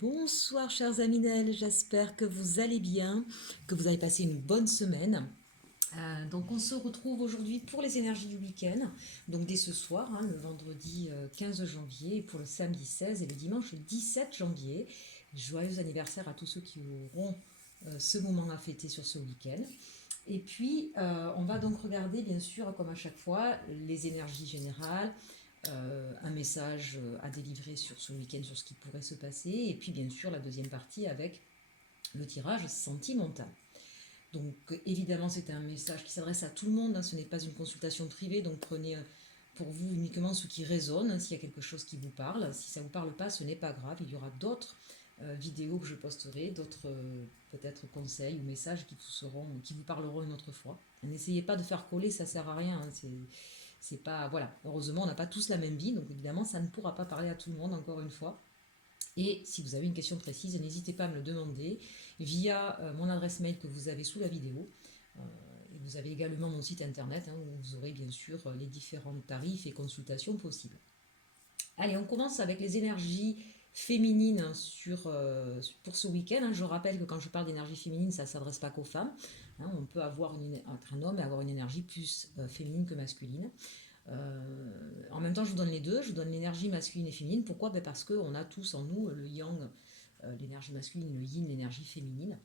Bonsoir chers amis d'El, j'espère que vous allez bien, que vous avez passé une bonne semaine. Donc on se retrouve aujourd'hui pour les énergies du week-end, donc dès ce soir, le vendredi 15 janvier, et pour le samedi 16 et le dimanche 17 janvier. Joyeux anniversaire à tous ceux qui auront ce moment à fêter sur ce week-end. Et puis on va donc regarder bien sûr comme à chaque fois les énergies générales, un message à délivrer sur ce week-end sur ce qui pourrait se passer, et puis bien sûr la deuxième partie avec le tirage sentimental. Donc évidemment c'est un message qui s'adresse à tout le monde, ce n'est pas une consultation privée, donc prenez pour vous uniquement ce qui résonne, s'il y a quelque chose qui vous parle. Si ça ne vous parle pas, ce n'est pas grave, il y aura d'autres vidéos que je posterai, d'autres peut-être conseils ou messages qui vous parleront une autre fois. N'essayez pas de faire coller, ça sert à rien, c'est pas, voilà, heureusement on n'a pas tous la même vie, donc évidemment ça ne pourra pas parler à tout le monde encore une fois. Et si vous avez une question précise, n'hésitez pas à me le demander via mon adresse mail que vous avez sous la vidéo. Et vous avez également mon site internet, où vous aurez bien sûr les différents tarifs et consultations possibles. Allez, on commence avec les énergies féminines pour ce week-end. Je rappelle que quand je parle d'énergie féminine, ça ne s'adresse pas qu'aux femmes. On peut être un homme et avoir une énergie plus féminine que masculine. En même temps, je vous donne les deux. Je vous donne l'énergie masculine et féminine. Pourquoi? Parce qu'on a tous en nous le yang, l'énergie masculine, le yin, l'énergie féminine.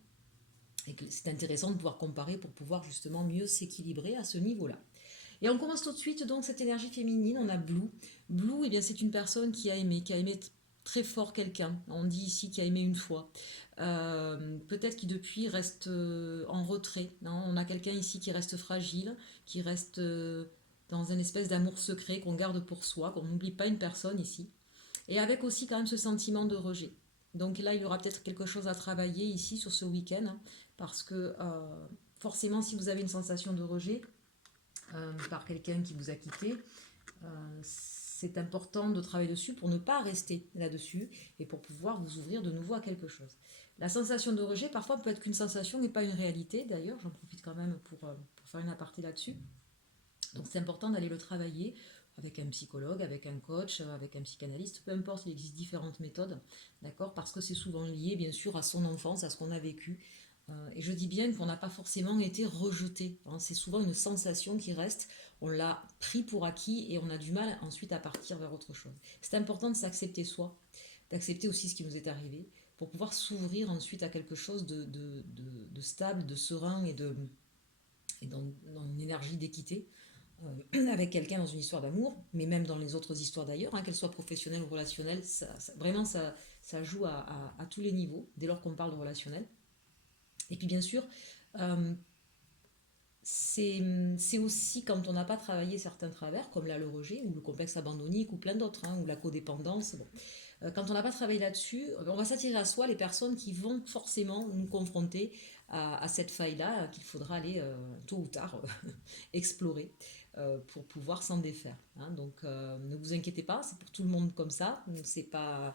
Et que c'est intéressant de pouvoir comparer pour pouvoir justement mieux s'équilibrer à ce niveau-là. Et on commence tout de suite donc cette énergie féminine. On a Blue. Blue, eh bien, c'est une personne qui a aimé très fort quelqu'un. On dit ici qui a aimé une fois. Peut-être qui depuis reste en retrait. On a quelqu'un ici qui reste fragile, qui reste dans une espèce d'amour secret qu'on garde pour soi, qu'on n'oublie pas une personne ici. Et avec aussi quand même ce sentiment de rejet. Donc là, il y aura peut-être quelque chose à travailler ici sur ce week-end, parce que forcément, si vous avez une sensation de rejet par quelqu'un qui vous a quitté, c'est important de travailler dessus pour ne pas rester là-dessus et pour pouvoir vous ouvrir de nouveau à quelque chose. La sensation de rejet, parfois, peut être qu'une sensation et pas une réalité. D'ailleurs, j'en profite quand même pour faire une aparté là-dessus. Donc c'est important d'aller le travailler avec un psychologue, avec un coach, avec un psychanalyste, peu importe, il existe différentes méthodes, d'accord, parce que c'est souvent lié bien sûr à son enfance, à ce qu'on a vécu. Et je dis bien qu'on n'a pas forcément été rejeté, c'est souvent une sensation qui reste, on l'a pris pour acquis et on a du mal ensuite à partir vers autre chose. C'est important de s'accepter soi, d'accepter aussi ce qui nous est arrivé, pour pouvoir s'ouvrir ensuite à quelque chose de stable, de serein et dans une énergie d'équité avec quelqu'un dans une histoire d'amour, mais même dans les autres histoires d'ailleurs, qu'elles soient professionnelles ou relationnelles, vraiment ça joue à tous les niveaux, dès lors qu'on parle de relationnel. Et puis bien sûr, euh, c'est aussi quand on n'a pas travaillé certains travers, comme là le rejet, ou le complexe abandonnique, ou plein d'autres, ou la codépendance. Bon. Quand on n'a pas travaillé là-dessus, on va s'attirer à soi les personnes qui vont forcément nous confronter à cette faille-là qu'il faudra aller tôt ou tard explorer pour pouvoir s'en défaire. Donc ne vous inquiétez pas, c'est pour tout le monde comme ça. C'est pas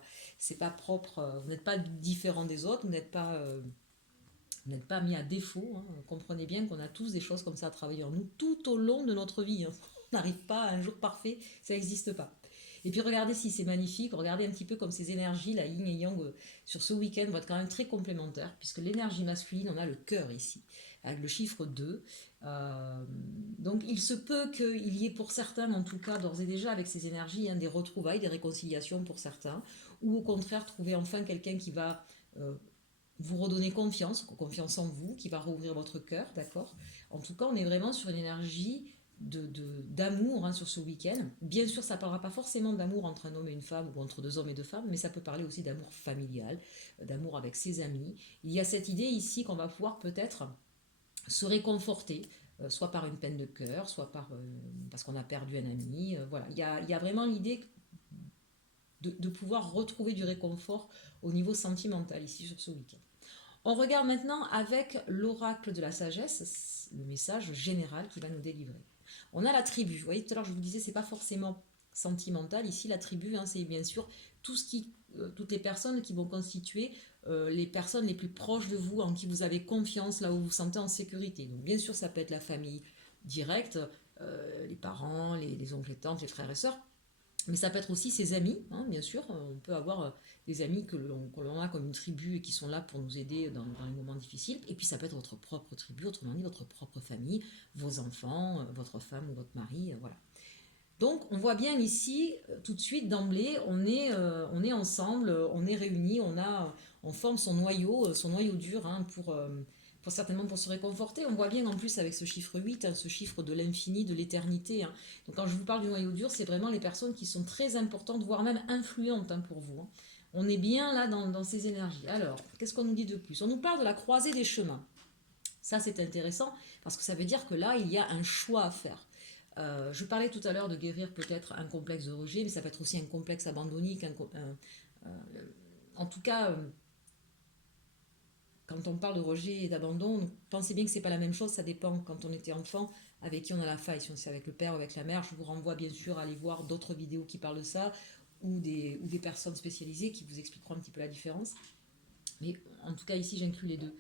propre. Vous n'êtes pas différent des autres. Vous n'êtes pas mis à défaut. Comprenez bien qu'on a tous des choses comme ça à travailler en nous tout au long de notre vie. On n'arrive pas à un jour parfait, ça n'existe pas. Et puis regardez si c'est magnifique, regardez un petit peu comme ces énergies, la yin et yang, sur ce week-end vont être quand même très complémentaires, puisque l'énergie masculine, on a le cœur ici, avec le chiffre 2. Donc il se peut qu'il y ait pour certains, en tout cas d'ores et déjà avec ces énergies, des retrouvailles, des réconciliations pour certains, ou au contraire trouver enfin quelqu'un qui va vous redonner confiance en vous, qui va rouvrir votre cœur, d'accord. En tout cas, on est vraiment sur une énergie d'amour sur ce week-end. Bien sûr, ça ne parlera pas forcément d'amour entre un homme et une femme ou entre deux hommes et deux femmes, mais ça peut parler aussi d'amour familial, d'amour avec ses amis. Il y a cette idée ici qu'on va pouvoir peut-être se réconforter, soit par une peine de cœur, soit parce qu'on a perdu un ami. Voilà, il y a vraiment l'idée de pouvoir retrouver du réconfort au niveau sentimental ici sur ce week-end. On regarde maintenant avec l'oracle de la sagesse, le message général qui va nous délivrer. On a la tribu. Vous voyez, tout à l'heure, je vous disais, c'est pas forcément sentimental. Ici, la tribu, c'est bien sûr toutes les personnes qui vont constituer les personnes les plus proches de vous, en qui vous avez confiance, là où vous vous sentez en sécurité. Donc, bien sûr, ça peut être la famille directe, les parents, les oncles et tantes, les frères et sœurs. Mais ça peut être aussi ses amis, hein, bien sûr. On peut avoir des amis que l'on a comme une tribu et qui sont là pour nous aider dans les moments difficiles. Et puis ça peut être votre propre tribu, autrement dit votre propre famille, vos enfants, votre femme ou votre mari, voilà. Donc on voit bien ici, tout de suite d'emblée, on est ensemble, on est réunis, on forme son noyau dur hein, pour certainement pour se réconforter. On voit bien en plus avec ce chiffre 8, hein, ce chiffre de l'infini, de l'éternité. Hein. Donc quand je vous parle du noyau dur, c'est vraiment les personnes qui sont très importantes, voire même influentes hein, pour vous. Hein. On est bien là dans ces énergies. Alors, qu'est-ce qu'on nous dit de plus? On nous parle de la croisée des chemins. Ça, c'est intéressant parce que ça veut dire que là, il y a un choix à faire. Je parlais tout à l'heure de guérir peut-être un complexe de rejet, mais ça peut être aussi un complexe abandonnique. En tout cas, quand on parle de rejet et d'abandon, pensez bien que c'est pas la même chose, ça dépend. Quand on était enfant, avec qui on a la faille, si c'est avec le père ou avec la mère, je vous renvoie bien sûr à aller voir d'autres vidéos qui parlent de ça, ou des personnes spécialisées qui vous expliqueront un petit peu la différence. Mais en tout cas, ici, j'inclus les deux.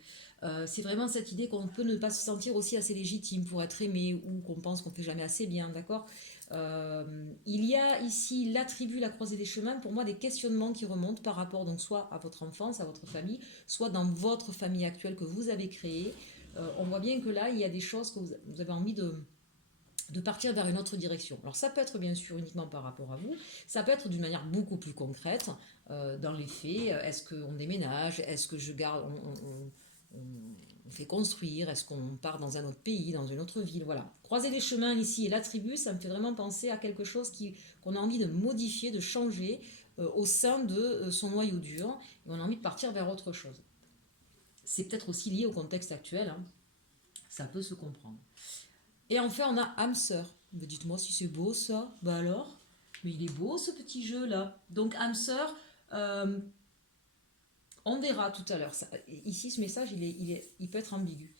C'est vraiment cette idée qu'on peut ne pas se sentir aussi assez légitime pour être aimé ou qu'on pense qu'on ne fait jamais assez bien, d'accord. Il y a ici l'attribut, la croisée des chemins, pour moi, des questionnements qui remontent par rapport donc soit à votre enfance, à votre famille, soit dans votre famille actuelle que vous avez créée. On voit bien que là, il y a des choses que vous avez envie de partir vers une autre direction. Alors ça peut être bien sûr uniquement par rapport à vous, ça peut être d'une manière beaucoup plus concrète, dans les faits, est-ce qu'on déménage, est-ce que je garde, on fait construire, est-ce qu'on part dans un autre pays, dans une autre ville, voilà. Croiser les chemins ici et la tribu, ça me fait vraiment penser à quelque chose qu'on a envie de modifier, de changer au sein de son noyau dur, et on a envie de partir vers autre chose. C'est peut-être aussi lié au contexte actuel, hein. Ça peut se comprendre. Et enfin, on a âme sœur. Dites-moi si c'est beau ça. Bah alors. Mais il est beau ce petit jeu là. Donc âme sœur, on verra tout à l'heure. Ici, ce message, il peut être ambigu.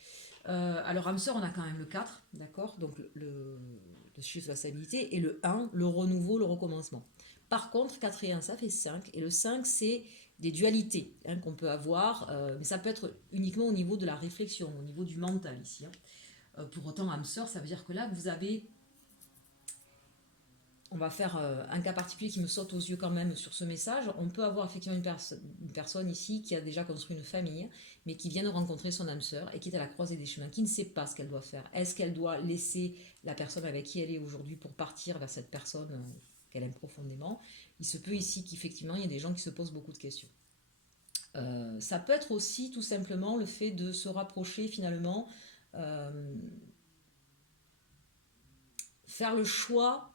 Alors âme sœur, on a quand même le 4, d'accord. Donc le chiffre de la stabilité. Et le 1, le renouveau, le recommencement. Par contre, 4 et 1, ça fait 5. Et le 5, c'est des dualités hein, qu'on peut avoir. Mais ça peut être uniquement au niveau de la réflexion, au niveau du mental ici. Hein. Pour autant, âme sœur, ça veut dire que là, vous avez... On va faire un cas particulier qui me saute aux yeux quand même sur ce message. On peut avoir effectivement une personne ici qui a déjà construit une famille, mais qui vient de rencontrer son âme sœur et qui est à la croisée des chemins, qui ne sait pas ce qu'elle doit faire. Est-ce qu'elle doit laisser la personne avec qui elle est aujourd'hui pour partir vers cette personne qu'elle aime profondément? Il se peut ici qu'effectivement, il y ait des gens qui se posent beaucoup de questions. Ça peut être aussi tout simplement le fait de se rapprocher finalement, faire le choix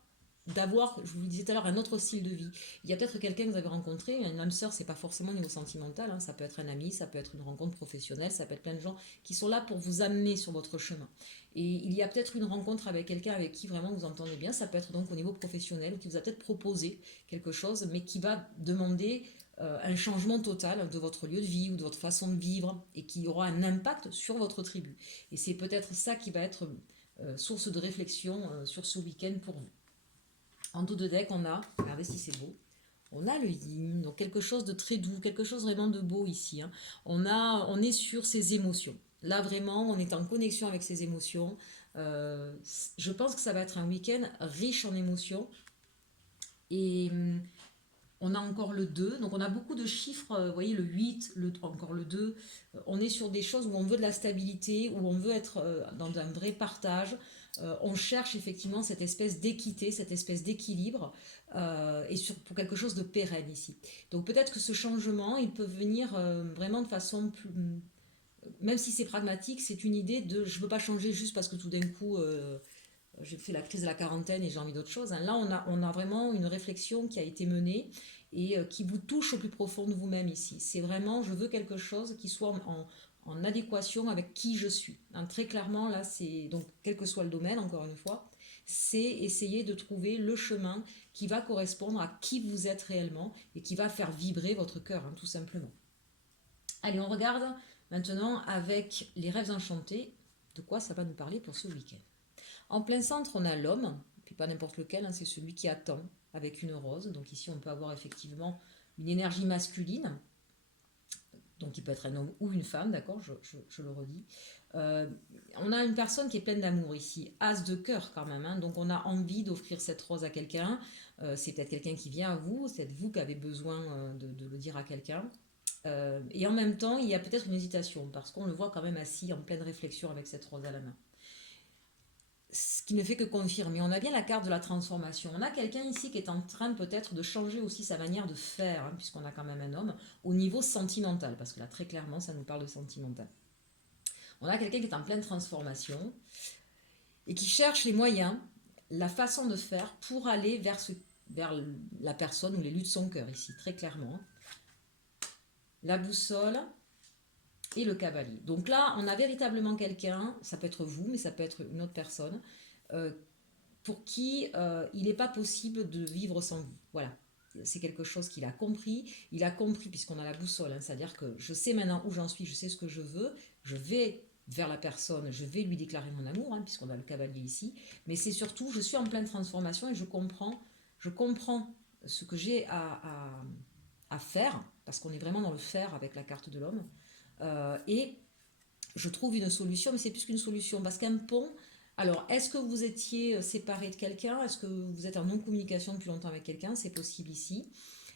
d'avoir, je vous le disais tout à l'heure, un autre style de vie. Il y a peut-être quelqu'un que vous avez rencontré, une âme sœur, c'est pas forcément au niveau sentimental, hein, ça peut être un ami, ça peut être une rencontre professionnelle, ça peut être plein de gens qui sont là pour vous amener sur votre chemin. Et il y a peut-être une rencontre avec quelqu'un avec qui vraiment vous entendez bien, ça peut être donc au niveau professionnel, qui vous a peut-être proposé quelque chose, mais qui va demander un changement total de votre lieu de vie ou de votre façon de vivre, et qui aura un impact sur votre tribu. Et c'est peut-être ça qui va être source de réflexion sur ce week-end pour vous. En dos de deck, on a, regardez si c'est beau, on a le yin, donc quelque chose de très doux, quelque chose vraiment de beau ici. Hein. On est sur ses émotions. Là, vraiment, on est en connexion avec ses émotions. Je pense que ça va être un week-end riche en émotions. Et on a encore le 2, donc on a beaucoup de chiffres, vous voyez le 8, encore le 2. On est sur des choses où on veut de la stabilité, où on veut être dans un vrai partage. On cherche effectivement cette espèce d'équité, cette espèce d'équilibre, pour quelque chose de pérenne ici. Donc peut-être que ce changement, il peut venir vraiment de façon plus... Même si c'est pragmatique, c'est une idée de je ne veux pas changer juste parce que tout d'un coup j'ai fait la crise de la quarantaine et j'ai envie d'autre chose. Hein. Là, on a vraiment une réflexion qui a été menée et qui vous touche au plus profond de vous-même ici. C'est vraiment, je veux quelque chose qui soit en adéquation avec qui je suis. Hein, très clairement, là, c'est donc quel que soit le domaine, encore une fois, c'est essayer de trouver le chemin qui va correspondre à qui vous êtes réellement et qui va faire vibrer votre cœur, hein, tout simplement. Allez, on regarde maintenant avec les rêves enchantés, de quoi ça va nous parler pour ce week-end. En plein centre, on a l'homme, puis pas n'importe lequel, hein, c'est celui qui attend avec une rose. Donc ici, on peut avoir effectivement une énergie masculine Donc il peut être un homme ou une femme, d'accord, je le redis. Euh, on a une personne qui est pleine d'amour ici, as de cœur quand même, hein. Donc on a envie d'offrir cette rose à quelqu'un. C'est peut-être quelqu'un qui vient à vous, c'est peut-être vous qui avez besoin de le dire à quelqu'un. Et en même temps, il y a peut-être une hésitation, parce qu'on le voit quand même assis en pleine réflexion avec cette rose à la main. Ce qui ne fait que confirmer. On a bien la carte de la transformation. On a quelqu'un ici qui est en train peut-être de changer aussi sa manière de faire, hein, puisqu'on a quand même un homme, au niveau sentimental, parce que là, très clairement, ça nous parle de sentimental. On a quelqu'un qui est en pleine transformation et qui cherche les moyens, la façon de faire pour aller vers la personne ou l'élu de son cœur, ici, très clairement. La boussole et le cavalier. Donc là, on a véritablement quelqu'un, ça peut être vous, mais ça peut être une autre personne, euh, pour qui il n'est pas possible de vivre sans vous. Voilà. C'est quelque chose qu'il a compris. Il a compris, puisqu'on a la boussole, hein, c'est-à-dire que je sais maintenant où j'en suis, je sais ce que je veux, je vais vers la personne, je vais lui déclarer mon amour, hein, puisqu'on a le cavalier ici. Mais c'est surtout, je suis en pleine transformation et je comprends ce que j'ai à faire, parce qu'on est vraiment dans le faire avec la carte de l'homme. Et je trouve une solution, mais c'est plus qu'une solution, parce qu'un pont, alors est-ce que vous étiez séparé de quelqu'un? Est-ce que vous êtes en non-communication depuis longtemps avec quelqu'un? C'est possible ici.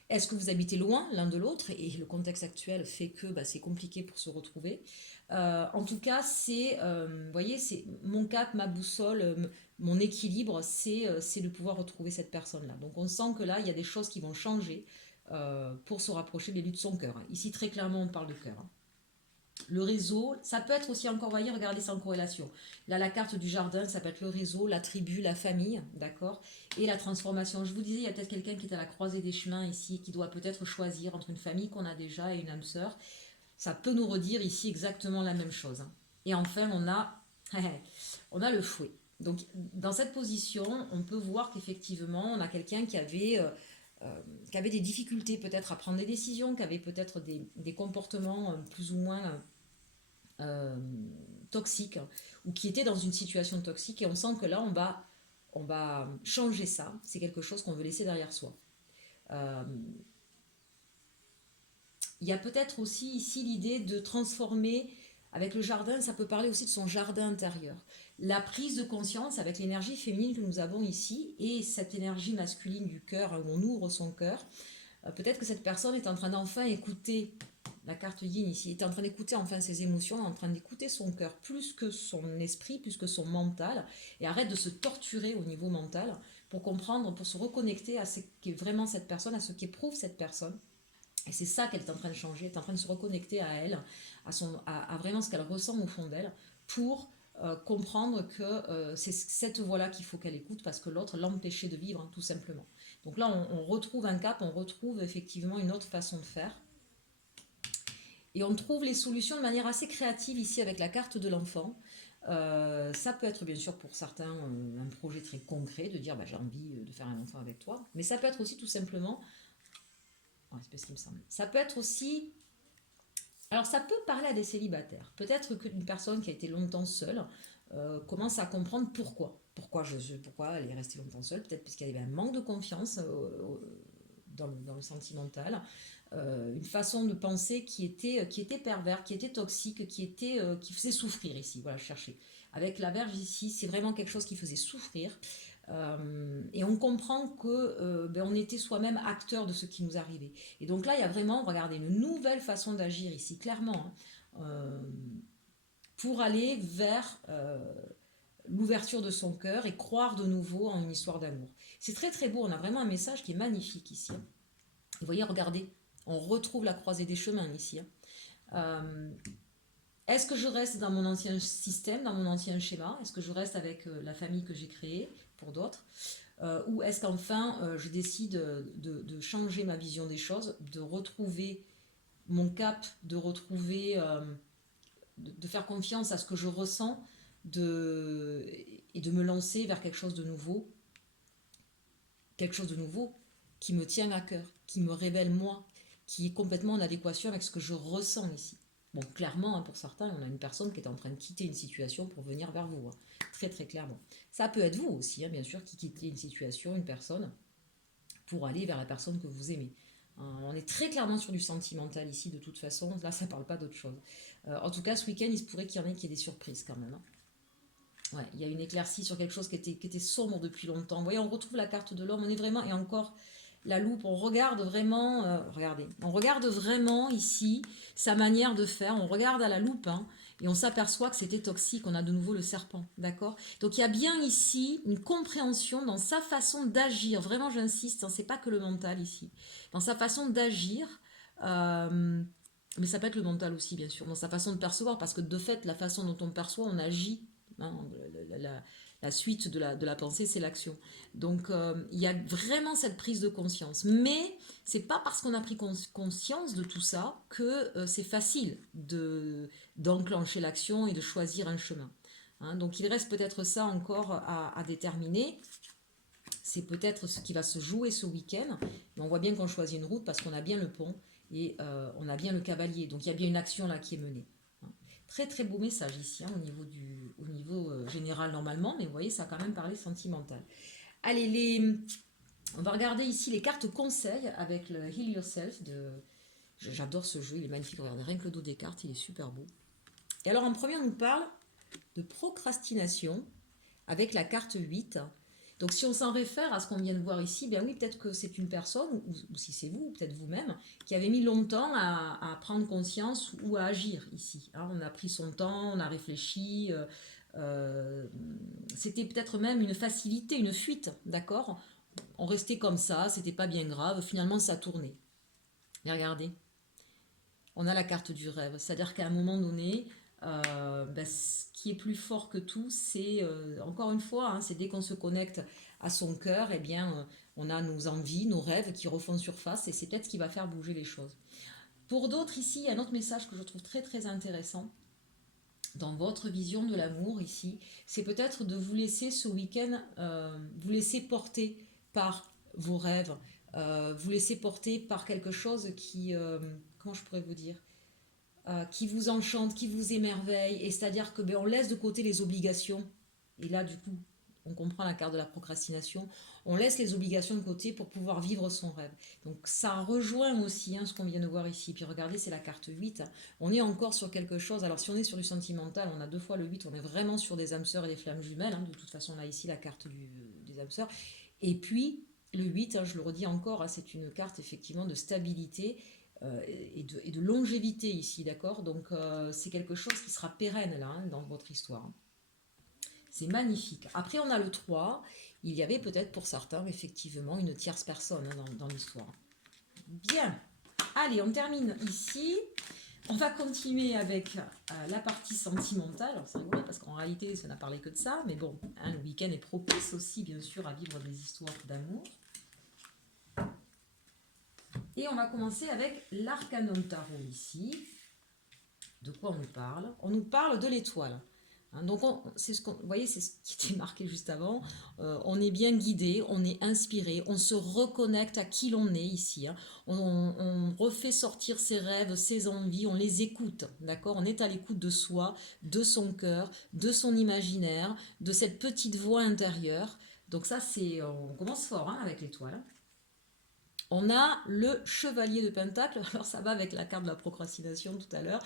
Est-ce que vous habitez loin l'un de l'autre? Et le contexte actuel fait que bah, c'est compliqué pour se retrouver. En tout cas, vous voyez, c'est mon cap, ma boussole, mon équilibre, c'est de pouvoir retrouver cette personne-là. Donc on sent que là, il y a des choses qui vont changer pour se rapprocher de l'élu de son cœur. Ici, très clairement, on parle de cœur. Le réseau, ça peut être aussi encore, voyez, regardez, c'est en corrélation. Là, la carte du jardin, ça peut être le réseau, la tribu, la famille, d'accord? Et la transformation. Je vous disais, il y a peut-être quelqu'un qui est à la croisée des chemins ici, qui doit peut-être choisir entre une famille qu'on a déjà et une âme sœur. Ça peut nous redire ici exactement la même chose, hein. Et enfin, on a le fouet. Donc, dans cette position, on peut voir qu'effectivement, on a quelqu'un qui avait des difficultés peut-être à prendre des décisions, qui avait peut-être des comportements plus ou moins euh, toxique ou qui était dans une situation toxique et on sent que là on va changer ça, c'est quelque chose qu'on veut laisser derrière soi. Euh, il y a peut-être aussi ici l'idée de transformer avec le jardin, ça peut parler aussi de son jardin intérieur. La prise de conscience avec l'énergie féminine que nous avons ici et cette énergie masculine du cœur, où on ouvre son cœur, peut-être que cette personne est en train d'enfin écouter la carte yin ici, est en train d'écouter enfin ses émotions, en train d'écouter son cœur plus que son esprit, plus que son mental, et arrête de se torturer au niveau mental pour comprendre, pour se reconnecter à ce qu'est vraiment cette personne, à ce qu'éprouve cette personne. Et c'est ça qu'elle est en train de changer, elle est en train de se reconnecter à elle, à vraiment ce qu'elle ressent au fond d'elle, pour comprendre que c'est cette voie-là qu'il faut qu'elle écoute, parce que l'autre l'empêchait de vivre, hein, tout simplement. Donc là, on retrouve un cap, on retrouve effectivement une autre façon de faire. Et on trouve les solutions de manière assez créative ici avec la carte de l'enfant. Ça peut être bien sûr pour certains un projet très concret de dire bah, j'ai envie de faire un enfant avec toi. Mais ça peut être aussi tout simplement... Ouais, c'est ce qui me semble. Ça peut être aussi... Alors ça peut parler à des célibataires. Peut-être qu'une personne qui a été longtemps seule commence à comprendre pourquoi. Pourquoi elle est restée longtemps seule. Peut-être parce qu'il y avait un manque de confiance dans le sentimental, une façon de penser qui était pervers, qui était toxique, qui faisait souffrir ici. Voilà, je cherchais. Avec la verge ici, c'est vraiment quelque chose qui faisait souffrir. Et on comprend que on était soi-même acteur de ce qui nous arrivait. Et donc là, il y a vraiment, regardez, une nouvelle façon d'agir ici, clairement, hein, pour aller vers l'ouverture de son cœur et croire de nouveau en une histoire d'amour. C'est très très beau, on a vraiment un message qui est magnifique ici, hein. Vous voyez, regardez, on retrouve la croisée des chemins ici, hein. Euh, Est-ce que je reste dans mon ancien système, dans mon ancien schéma? Est-ce que je reste avec la famille que j'ai créée pour d'autres? Ou est-ce qu'enfin je décide de changer ma vision des choses, de retrouver mon cap, de retrouver, de faire confiance à ce que je ressens et de me lancer vers quelque chose de nouveau qui me tient à cœur, qui me révèle moi, qui est complètement en adéquation avec ce que je ressens ici. Bon, clairement, hein, pour certains, on a une personne qui est en train de quitter une situation pour venir vers vous, hein, très très clairement. Ça peut être vous aussi, hein, bien sûr, qui quittez une situation, une personne, pour aller vers la personne que vous aimez. On est très clairement sur du sentimental ici, de toute façon. Là, ça ne parle pas d'autre chose. En tout cas, ce week-end, il se pourrait qu'il y en ait qui aient des surprises quand même. Ouais, il y a une éclaircie sur quelque chose qui était sombre depuis longtemps. Vous voyez, on retrouve la carte de l'homme. On est vraiment, et encore, la loupe, on regarde vraiment, regardez, on regarde vraiment ici sa manière de faire. On regarde à la loupe, hein, et on s'aperçoit que c'était toxique. On a de nouveau le serpent, d'accord? Donc il y a bien ici une compréhension dans sa façon d'agir. Vraiment, j'insiste, hein, c'est pas que le mental ici. Dans sa façon d'agir, mais ça peut être le mental aussi, bien sûr, dans sa façon de percevoir, parce que de fait, la façon dont on perçoit, on agit. Hein, la suite de la pensée, c'est l'action. Donc, il y a vraiment cette prise de conscience. Mais c'est pas parce qu'on a pris conscience de tout ça que c'est facile d'enclencher l'action et de choisir un chemin. Hein, donc, il reste peut-être ça encore à déterminer. C'est peut-être ce qui va se jouer ce week-end. Mais on voit bien qu'on choisit une route parce qu'on a bien le pont et on a bien le cavalier. Donc, il y a bien une action là qui est menée. Très très beau message ici, hein, au niveau général normalement, mais vous voyez, ça a quand même parlé sentimental. Allez, on va regarder ici les cartes conseils avec le Heal Yourself. J'adore ce jeu, il est magnifique. Regardez, rien que le dos des cartes, il est super beau. Et alors en premier, on nous parle de procrastination avec la carte 8. Donc si on s'en réfère à ce qu'on vient de voir ici, bien oui, peut-être que c'est une personne, ou si c'est vous, ou peut-être vous-même, qui avez mis longtemps à prendre conscience ou à agir ici. Hein, on a pris son temps, on a réfléchi, c'était peut-être même une facilité, une fuite, d'accord? On restait comme ça, c'était pas bien grave, finalement ça tournait. Mais regardez, on a la carte du rêve, c'est-à-dire qu'à un moment donné, ce qui est plus fort que tout, c'est encore une fois, hein, c'est dès qu'on se connecte à son cœur, eh bien, on a nos envies, nos rêves qui refont surface et c'est peut-être ce qui va faire bouger les choses. Pour d'autres ici, il y a un autre message que je trouve très très intéressant dans votre vision de l'amour ici, c'est peut-être de vous laisser ce week-end, vous laisser porter par vos rêves, vous laisser porter par quelque chose qui, comment je pourrais vous dire, qui vous enchante, qui vous émerveille, et c'est-à-dire que on laisse de côté les obligations, et là du coup on comprend la carte de la procrastination, on laisse les obligations de côté pour pouvoir vivre son rêve. Donc ça rejoint aussi, hein, ce qu'on vient de voir ici. Puis regardez, c'est la carte 8, hein. On est encore sur quelque chose, alors si on est sur du sentimental, on a deux fois le 8, on est vraiment sur des âmes sœurs et des flammes jumelles, hein. De toute façon on a ici la carte des âmes sœurs, et puis le 8, hein, je le redis encore, hein, c'est une carte effectivement de stabilité, et de longévité ici, d'accord? Donc c'est quelque chose qui sera pérenne là, hein, dans votre histoire. C'est magnifique. Après on a le 3, il y avait peut-être pour certains effectivement une tierce personne, hein, dans l'histoire. Bien, allez, on termine ici. On va continuer avec la partie sentimentale. Alors c'est rigolo parce qu'en réalité ça n'a parlé que de ça, mais bon, hein, le week-end est propice aussi bien sûr à vivre des histoires d'amour. Et on va commencer avec l'Arcanum Tarot ici. De quoi on nous parle? On nous parle de l'étoile. Hein, donc, c'est vous voyez, c'est ce qui était marqué juste avant. On est bien guidé, on est inspiré, on se reconnecte à qui l'on est ici. Hein. On refait sortir ses rêves, ses envies, on les écoute, d'accord? On est à l'écoute de soi, de son cœur, de son imaginaire, de cette petite voix intérieure. Donc ça, on commence fort, hein, avec l'étoile. Hein. On a le chevalier de Pentacle, alors ça va avec la carte de la procrastination tout à l'heure.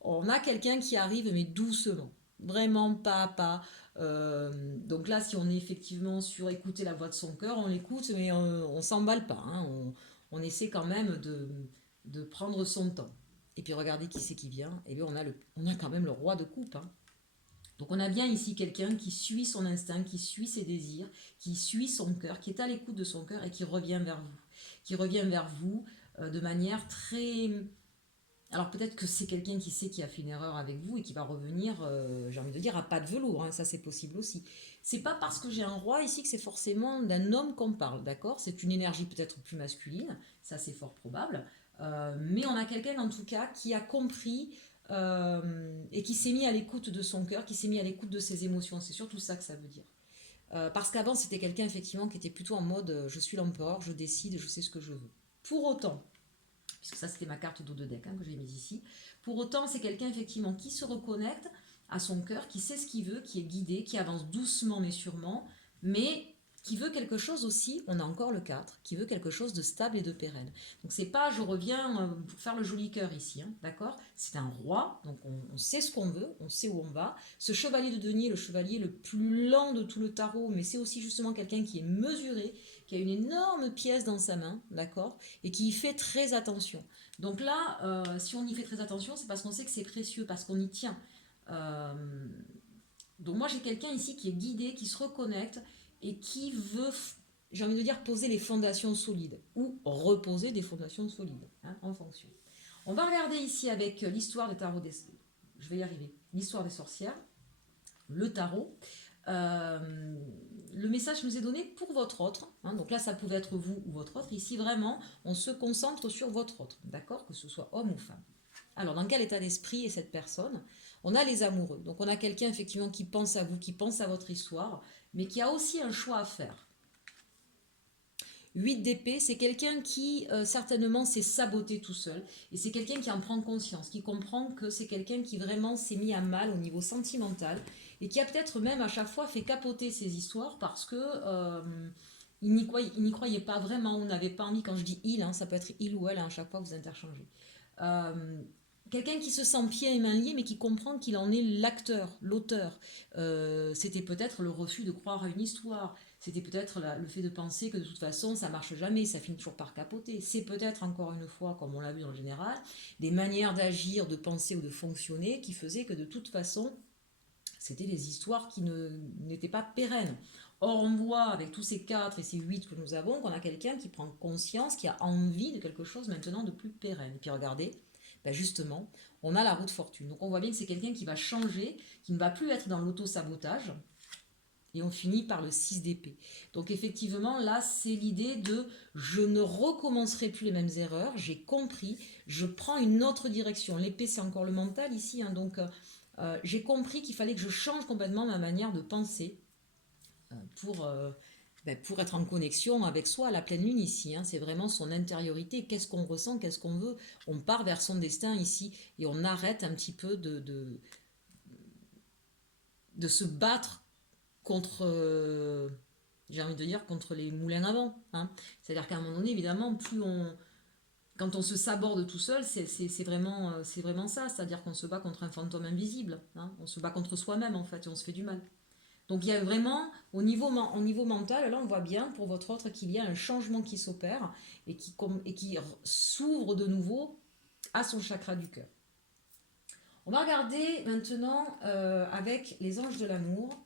On a quelqu'un qui arrive mais doucement, vraiment pas à pas. Donc là, si on est effectivement sur écouter la voix de son cœur, on l'écoute mais on s'emballe pas. Hein. On essaie quand même de prendre son temps. Et puis regardez qui c'est qui vient. Et bien on a quand même le roi de coupe. Hein. Donc on a bien ici quelqu'un qui suit son instinct, qui suit ses désirs, qui suit son cœur, qui est à l'écoute de son cœur et qui revient vers vous. Qui revient vers vous de manière très... Alors peut-être que c'est quelqu'un qui sait qu'il a fait une erreur avec vous et qui va revenir, j'ai envie de dire, à pas de velours, hein, ça c'est possible aussi. C'est pas parce que j'ai un roi ici que c'est forcément d'un homme qu'on parle, d'accord? C'est une énergie peut-être plus masculine, ça c'est fort probable, mais on a quelqu'un en tout cas qui a compris et qui s'est mis à l'écoute de son cœur, qui s'est mis à l'écoute de ses émotions, c'est surtout ça que ça veut dire. Parce qu'avant c'était quelqu'un effectivement qui était plutôt en mode je suis l'empereur, je décide, je sais ce que je veux. Pour autant, puisque ça c'était ma carte d'eau de deck, hein, que j'ai mise ici. Pour autant, c'est quelqu'un effectivement qui se reconnecte à son cœur, qui sait ce qu'il veut, qui est guidé, qui avance doucement mais sûrement, mais qui veut quelque chose aussi, on a encore le 4, qui veut quelque chose de stable et de pérenne. Donc c'est pas je reviens pour faire le joli cœur ici, hein, d'accord? C'est un roi, donc on sait ce qu'on veut, on sait où on va. Ce chevalier de denier, le chevalier le plus lent de tout le tarot, mais c'est aussi justement quelqu'un qui est mesuré, qui a une énorme pièce dans sa main, d'accord? Et qui y fait très attention. Donc là, si on y fait très attention, c'est parce qu'on sait que c'est précieux, parce qu'on y tient. Euh, donc moi j'ai quelqu'un ici qui est guidé, qui se reconnecte et qui veut, j'ai envie de dire, poser les fondations solides ou reposer des fondations solides, hein, en fonction. On va regarder ici avec l'histoire des tarots des... Je vais y arriver. L'histoire des sorcières, le tarot. Le message nous est donné pour votre autre. Hein, donc là, ça pouvait être vous ou votre autre. Ici, vraiment, on se concentre sur votre autre. D'accord? Que ce soit homme ou femme. Alors, dans quel état d'esprit est cette personne? On a les amoureux. Donc, on a quelqu'un, effectivement, qui pense à vous, qui pense à votre histoire, mais qui a aussi un choix à faire. 8 d'épée, c'est quelqu'un qui certainement s'est saboté tout seul. Et c'est quelqu'un qui en prend conscience, qui comprend que c'est quelqu'un qui vraiment s'est mis à mal au niveau sentimental et qui a peut-être même à chaque fois fait capoter ses histoires parce que il n'y croyait pas vraiment, on n'avait pas envie, quand je dis il, hein, ça peut être il ou elle, hein, à chaque fois vous interchangez. Quelqu'un qui se sent pieds et mains liés, mais qui comprend qu'il en est l'acteur, l'auteur. C'était peut-être le refus de croire à une histoire. C'était peut-être le fait de penser que de toute façon, ça marche jamais, ça finit toujours par capoter. C'est peut-être, encore une fois, comme on l'a vu dans le général, des manières d'agir, de penser ou de fonctionner qui faisaient que de toute façon, c'était des histoires qui n'étaient pas pérennes. Or, on voit avec tous ces 4 et ces 8 que nous avons qu'on a quelqu'un qui prend conscience, qui a envie de quelque chose maintenant de plus pérenne. Et puis regardez, ben justement, on a la roue de fortune. Donc on voit bien que c'est quelqu'un qui va changer, qui ne va plus être dans l'auto-sabotage. Et on finit par le 6 d'épée. Donc effectivement, là, c'est l'idée de je ne recommencerai plus les mêmes erreurs, j'ai compris, je prends une autre direction. L'épée, c'est encore le mental ici, hein, donc j'ai compris qu'il fallait que je change complètement ma manière de penser pour, pour être en connexion avec soi. La pleine lune ici, hein, c'est vraiment son intériorité. Qu'est-ce qu'on ressent, qu'est-ce qu'on veut. On part vers son destin ici et on arrête un petit peu de se battre contre, j'ai envie de dire, contre les moulins à vent. Hein. C'est-à-dire qu'à un moment donné, évidemment, quand on se saborde tout seul, c'est vraiment ça. C'est-à-dire qu'on se bat contre un fantôme invisible. Hein. On se bat contre soi-même, en fait, et on se fait du mal. Donc il y a vraiment, au niveau mental, là on voit bien pour votre autre qu'il y a un changement qui s'opère et qui s'ouvre de nouveau à son chakra du cœur. On va regarder maintenant avec les anges de l'amour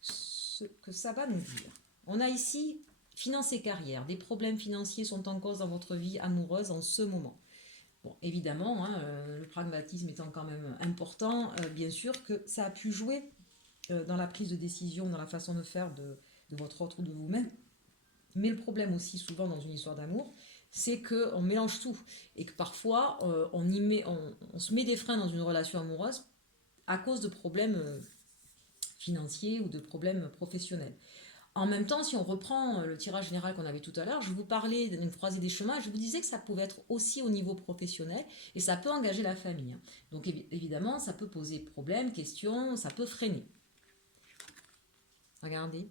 ce que ça va nous dire. On a ici finance et carrière. Des problèmes financiers sont en cause dans votre vie amoureuse en ce moment. Bon, évidemment, hein, le pragmatisme étant quand même important, bien sûr que ça a pu jouer dans la prise de décision, dans la façon de faire de votre autre ou de vous-même. Mais le problème aussi, souvent dans une histoire d'amour, c'est qu'on mélange tout. Et que parfois, on se met des freins dans une relation amoureuse à cause de problèmes financiers ou de problèmes professionnels. En même temps, si on reprend le tirage général qu'on avait tout à l'heure, je vous parlais d'une croisée des chemins, je vous disais que ça pouvait être aussi au niveau professionnel et ça peut engager la famille. Donc évidemment, ça peut poser problème, question, ça peut freiner. Regardez,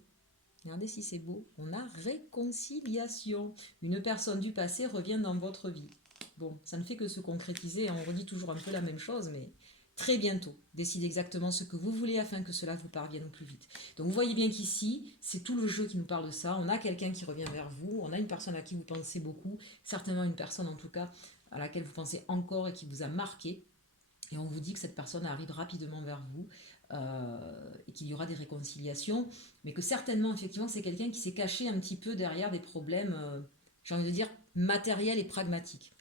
regardez si c'est beau. On a réconciliation. Une personne du passé revient dans votre vie. Bon, ça ne fait que se concrétiser, on redit toujours un peu la même chose, mais très bientôt. Décidez exactement ce que vous voulez afin que cela vous parvienne au plus vite. Donc vous voyez bien qu'ici, c'est tout le jeu qui nous parle de ça. On a quelqu'un qui revient vers vous, on a une personne à qui vous pensez beaucoup, certainement une personne en tout cas à laquelle vous pensez encore et qui vous a marqué. Et on vous dit que cette personne arrive rapidement vers vous et qu'il y aura des réconciliations, mais que certainement, effectivement, c'est quelqu'un qui s'est caché un petit peu derrière des problèmes, j'ai envie de dire, matériels et pragmatiques.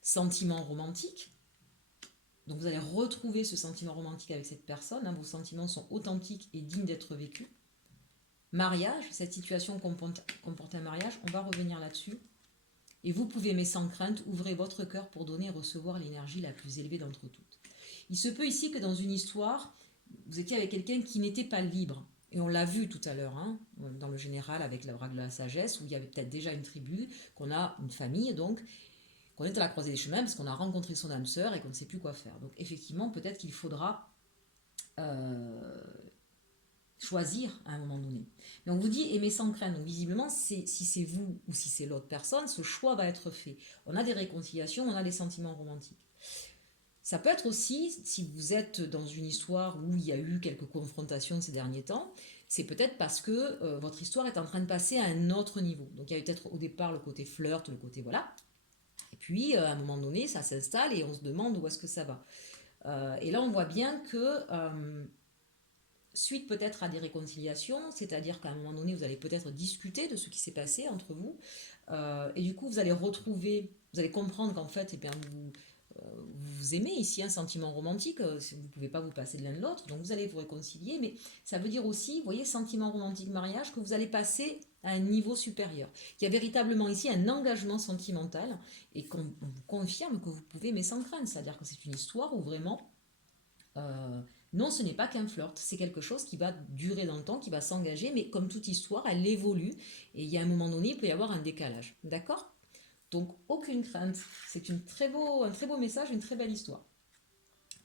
Sentiment romantique. Donc vous allez retrouver ce sentiment romantique avec cette personne. Hein, vos sentiments sont authentiques et dignes d'être vécus. Mariage, cette situation comporte un mariage, on va revenir là-dessus. Et vous pouvez, mais sans crainte, ouvrir votre cœur pour donner et recevoir l'énergie la plus élevée d'entre toutes. Il se peut ici que dans une histoire, vous étiez avec quelqu'un qui n'était pas libre. Et on l'a vu tout à l'heure, hein, dans le général, avec la brague de la sagesse, où il y avait peut-être déjà une tribu, qu'on a une famille, donc, qu'on est à la croisée des chemins, parce qu'on a rencontré son âme sœur et qu'on ne sait plus quoi faire. Donc effectivement, peut-être qu'il faudra choisir à un moment donné. Mais on vous dit aimer sans crainte. Donc visiblement, si c'est vous ou si c'est l'autre personne, ce choix va être fait. On a des réconciliations, on a des sentiments romantiques. Ça peut être aussi, si vous êtes dans une histoire où il y a eu quelques confrontations ces derniers temps, c'est peut-être parce que votre histoire est en train de passer à un autre niveau. Donc il y a peut-être au départ le côté flirt, le côté voilà. Et puis à un moment donné, ça s'installe et on se demande où est-ce que ça va. Et là, on voit bien que suite peut-être à des réconciliations, c'est-à-dire qu'à un moment donné, vous allez peut-être discuter de ce qui s'est passé entre vous, et du coup, vous allez retrouver, vous allez comprendre qu'en fait, eh bien, vous aimez ici un sentiment romantique, vous ne pouvez pas vous passer de l'un de l'autre, donc vous allez vous réconcilier, mais ça veut dire aussi, vous voyez, sentiment romantique, mariage, que vous allez passer à un niveau supérieur. Il y a véritablement ici un engagement sentimental, et qu'on vous confirme que vous pouvez aimer sans crainte, c'est-à-dire que c'est une histoire où vraiment non, ce n'est pas qu'un flirt, c'est quelque chose qui va durer dans le temps, qui va s'engager, mais comme toute histoire, elle évolue, et il y a un moment donné, il peut y avoir un décalage. D'accord? Donc, aucune crainte. C'est un très beau message, une très belle histoire.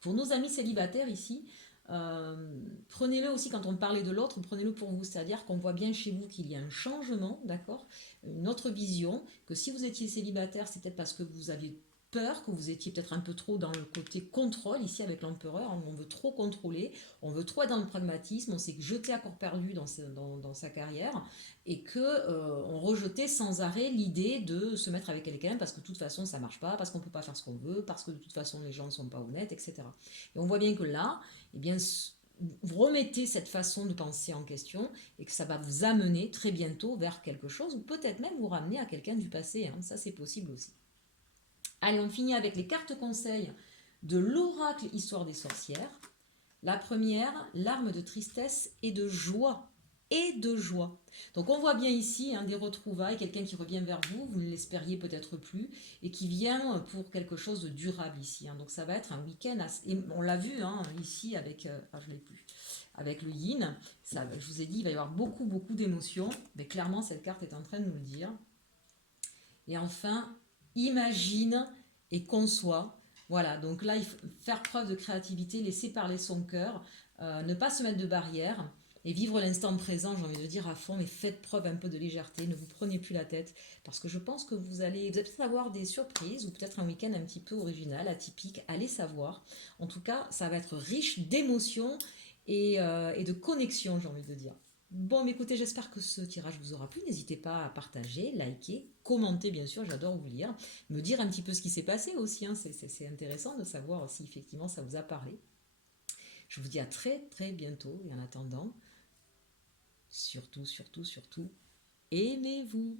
Pour nos amis célibataires ici, prenez-le aussi quand on parlait de l'autre, prenez-le pour vous, c'est-à-dire qu'on voit bien chez vous qu'il y a un changement, d'accord? Une autre vision, que si vous étiez célibataire, c'est peut-être parce que vous aviez peur, que vous étiez peut-être un peu trop dans le côté contrôle, ici avec l'empereur, on veut trop contrôler, on veut trop être dans le pragmatisme, on s'est jeté à corps perdu dans sa carrière, et que on rejetait sans arrêt l'idée de se mettre avec quelqu'un parce que de toute façon ça marche pas, parce qu'on peut pas faire ce qu'on veut, parce que de toute façon les gens ne sont pas honnêtes, etc. Et on voit bien que là, eh bien, vous remettez cette façon de penser en question et que ça va vous amener très bientôt vers quelque chose ou peut-être même vous ramener à quelqu'un du passé. Hein. Ça, c'est possible aussi. Allez, on finit avec les cartes conseils de l'oracle Histoire des sorcières. La première, larmes de tristesse et de joie. Et de joie. Donc on voit bien ici des retrouvailles, quelqu'un qui revient vers vous, vous ne l'espériez peut-être plus, et qui vient pour quelque chose de durable ici. Donc ça va être un week-end, et on l'a vu ici avec, je l'ai plus, avec le yin, ça, je vous ai dit, il va y avoir beaucoup, beaucoup d'émotions, mais clairement cette carte est en train de nous le dire. Et enfin, imagine et conçoit. Voilà, donc là, il faut faire preuve de créativité, laisser parler son cœur, ne pas se mettre de barrières et vivre l'instant présent, j'ai envie de dire à fond, mais faites preuve un peu de légèreté, ne vous prenez plus la tête, parce que je pense que vous allez peut-être avoir des surprises ou peut-être un week-end un petit peu original, atypique, allez savoir. En tout cas, ça va être riche d'émotions et de connexions, j'ai envie de dire. Bon, mais écoutez, j'espère que ce tirage vous aura plu. N'hésitez pas à partager, liker, commenter, bien sûr, j'adore vous lire. Me dire un petit peu ce qui s'est passé aussi. C'est intéressant de savoir si effectivement ça vous a parlé. Je vous dis à très très bientôt. Et en attendant, surtout, surtout, surtout, aimez-vous.